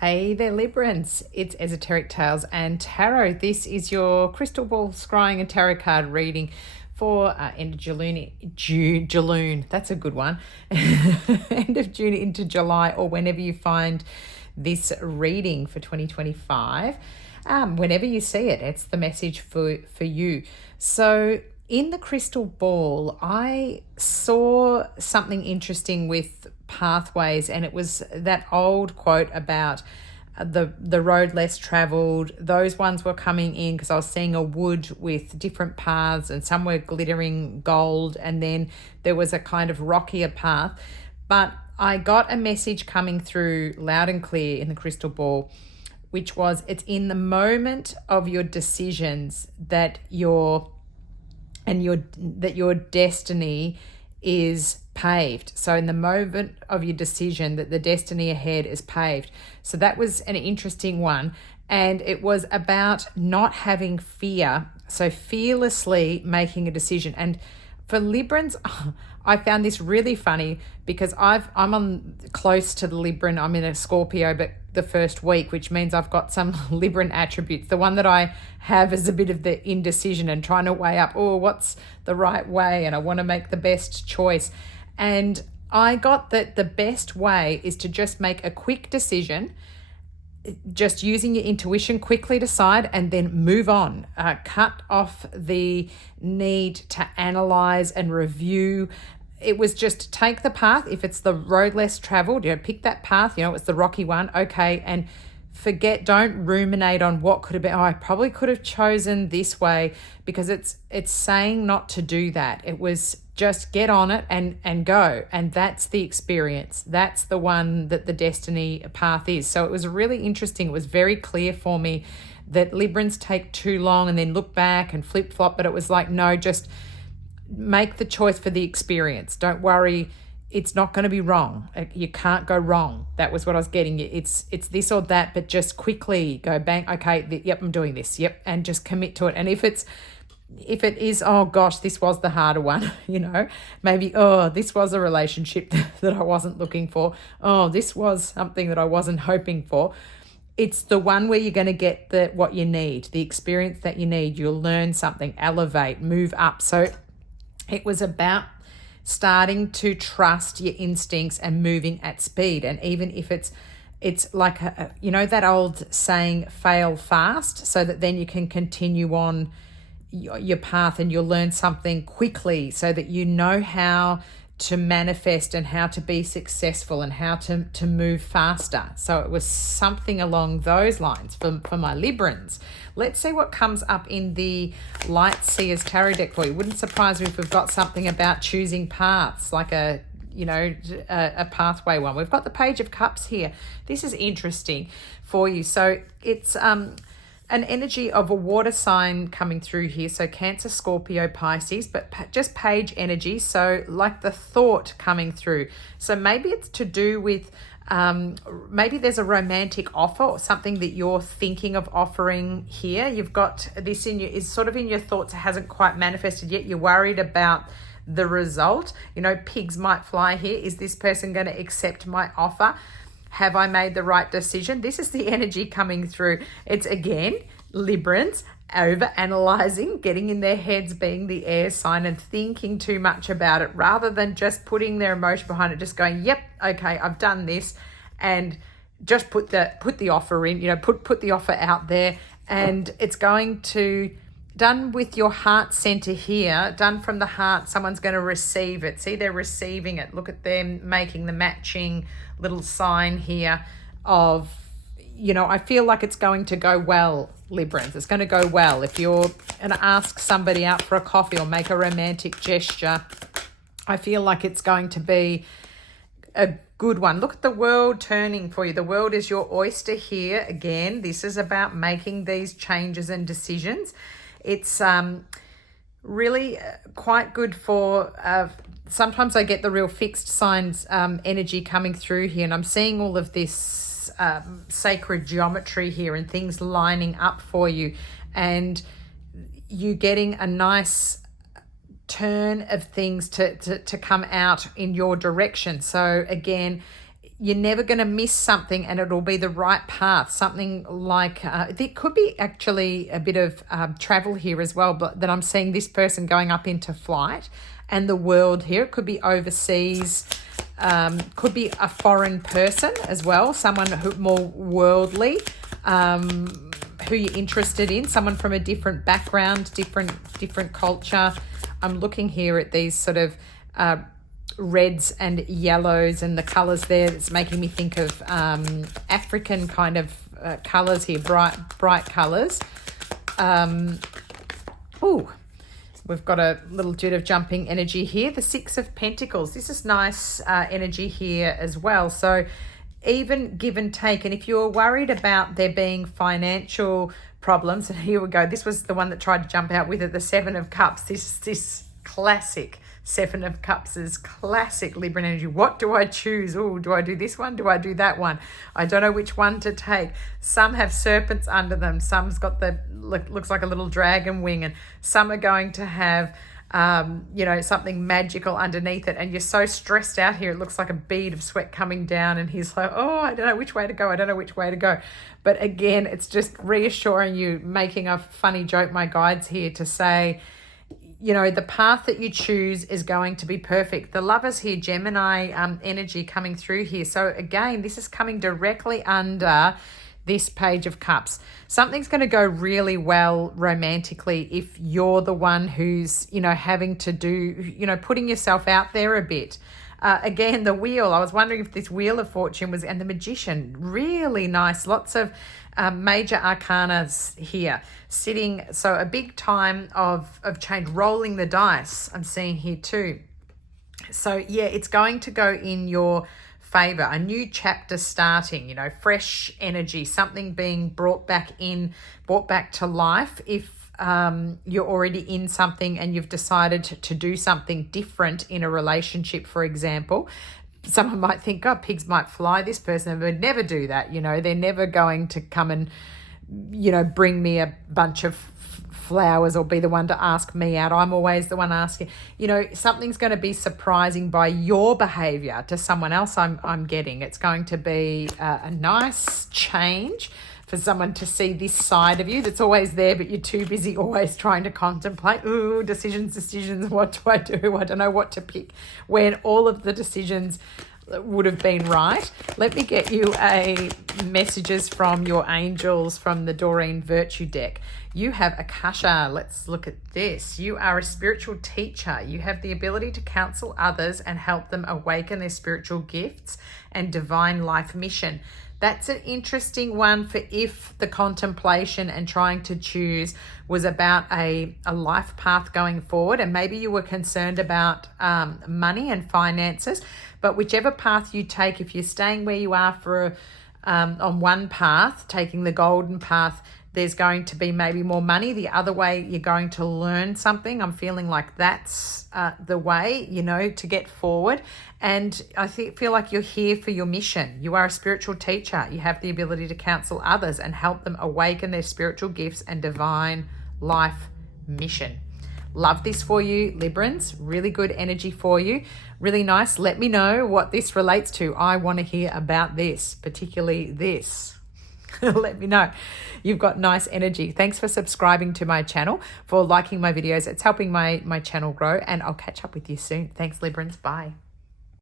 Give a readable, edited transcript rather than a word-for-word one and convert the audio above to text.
Hey there, Librans. It's Esoteric Tales and Tarot. This is your crystal ball scrying and tarot card reading for end of June. That's a good one. End of June into July, or whenever you find this reading for 2025. Whenever you see it, it's the message for you. So in the crystal ball, I saw something interesting with pathways, and it was that old quote about the road less traveled. Those ones were coming in because I was seeing a wood with different paths, and some were glittering gold, and then there was a kind of rockier path. But I got a message coming through loud and clear in the crystal ball, which was, it's in the moment of your decisions that your destiny is paved. So in the moment of your decision that the destiny ahead is paved. So that was an interesting one. And it was about not having fear. So fearlessly making a decision. And for Librans, I found this really funny because I'm on close to the Libran. I'm in a Scorpio, but the first week, which means I've got some Libran attributes. The one that I have is a bit of the indecision and trying to weigh up, what's the right way? And I want to make the best choice. And I got that the best way is to just make a quick decision, just using your intuition, quickly decide and then move on. Cut off the need to analyze and review. It was just take the path. If it's the road less traveled, pick that path. It's the rocky one. Okay. And don't ruminate on what could have been. I probably could have chosen this way, because it's saying not to do that. It was just get on it and go. And that's the experience. That's the one that the destiny path is. So it was really interesting. It was very clear for me that Librans take too long and then look back and flip flop. But it was like, no, just make the choice for the experience. Don't worry. It's not going to be wrong. You can't go wrong. That was what I was getting. It's this or that, but just quickly go bang. Okay. Yep. I'm doing this. Yep. And just commit to it. And if it is, oh gosh, this was the harder one, maybe, this was a relationship that I wasn't looking for. Oh, this was something that I wasn't hoping for. It's the one where you're going to get what you need, the experience that you need. You'll learn something, elevate, move up. So it was about starting to trust your instincts and moving at speed. And even if it's like, that old saying, fail fast, so that then you can continue on your path and you'll learn something quickly, so that you know how to manifest and how to be successful and how to move faster. So it was something along those lines for my Librans. Let's see what comes up in the Light Seers Tarot deck for you. Wouldn't surprise me if we've got something about choosing paths, like a pathway one. We've got the Page of Cups here. This is interesting for you. So it's an energy of a water sign coming through here. So Cancer, Scorpio, Pisces, but just page energy. So like the thought coming through. So maybe it's to do with, maybe there's a romantic offer or something that you're thinking of offering here. You've got this is sort of in your thoughts. It hasn't quite manifested yet. You're worried about the result. Pigs might fly here. Is this person going to accept my offer? Have I made the right decision? This is the energy coming through. It's, again, Librans over-analyzing, getting in their heads, being the air sign and thinking too much about it, rather than just putting their emotion behind it, just going, yep, okay, I've done this, and just put the offer in, put the offer out there, and it's going to, done with your heart center here, done from the heart, someone's going to receive it. See, they're receiving it. Look at them making the matching little sign here of, I feel like it's going to go well, Librans. It's going to go well. If you're going to ask somebody out for a coffee or make a romantic gesture, I feel like it's going to be a good one. Look at the world turning for you. The world is your oyster here. Again, this is about making these changes and decisions. It's really quite good for, sometimes I get the real fixed signs energy coming through here, and I'm seeing all of this sacred geometry here and things lining up for you, and you getting a nice turn of things to come out in your direction. So again, you're never going to miss something, and it'll be the right path. Something like there could be actually a bit of travel here as well, but that I'm seeing this person going up into flight and the world here. It could be overseas, could be a foreign person as well, someone who more worldly, who you're interested in, someone from a different background, different culture. I'm looking here at these sort of reds and yellows and the colors there. That's making me think of African kind of colors here, bright colors. We've got a little bit of jumping energy here. The Six of Pentacles. This is nice energy here as well. So even give and take. And if you're worried about there being financial problems, and here we go. This was the one that tried to jump out with it, the Seven of Cups. This classic Seven of Cups is classic Libra energy. What do I choose? Oh, do I do this one? Do I do that one? I don't know which one to take. Some have serpents under them. Some's got the looks like a little dragon wing, and some are going to have something magical underneath it. And you're so stressed out here. It looks like a bead of sweat coming down, and he's like, oh, I don't know which way to go. I don't know which way to go. But again, it's just reassuring you, making a funny joke, my guides here, to say, the path that you choose is going to be perfect. The Lovers here, Gemini energy coming through here. So again, this is coming directly under this Page of Cups. Something's going to go really well romantically if you're the one who's, having to do, putting yourself out there a bit. Again, the Wheel. I was wondering if this Wheel of Fortune was, and the Magician. Really nice. Lots of major arcanas here sitting. So a big time of change, rolling the dice I'm seeing here too. So yeah, it's going to go in your favor. A new chapter starting, fresh energy, something being brought back to life. If you're already in something and you've decided to do something different in a relationship, for example, someone might think, oh, pigs might fly. This person would never do that. They're never going to come and, bring me a bunch of flowers or be the one to ask me out. I'm always the one asking. Something's going to be surprising by your behavior to someone else. I'm getting it's going to be a nice change for someone to see this side of you that's always there, but you're too busy always trying to contemplate, decisions, what do I do? I don't know what to pick, when all of the decisions would have been right. Let me get you messages from your angels from the Doreen Virtue deck. You have Akasha. Let's look at this. You are a spiritual teacher. You have the ability to counsel others and help them awaken their spiritual gifts and divine life mission. That's an interesting one for if the contemplation and trying to choose was about a life path going forward, and maybe you were concerned about money and finances. But whichever path you take, if you're staying where you are for on one path, taking the golden path, there's going to be maybe more money. The other way, you're going to learn something. I'm feeling like that's the way, to get forward. And I feel like you're here for your mission. You are a spiritual teacher. You have the ability to counsel others and help them awaken their spiritual gifts and divine life mission. Love this for you, Librans. Really good energy for you. Really nice. Let me know what this relates to. I want to hear about this, particularly this. Let me know. You've got nice energy. Thanks for subscribing to my channel, for liking my videos. It's helping my channel grow, and I'll catch up with you soon. Thanks, Librans. Bye.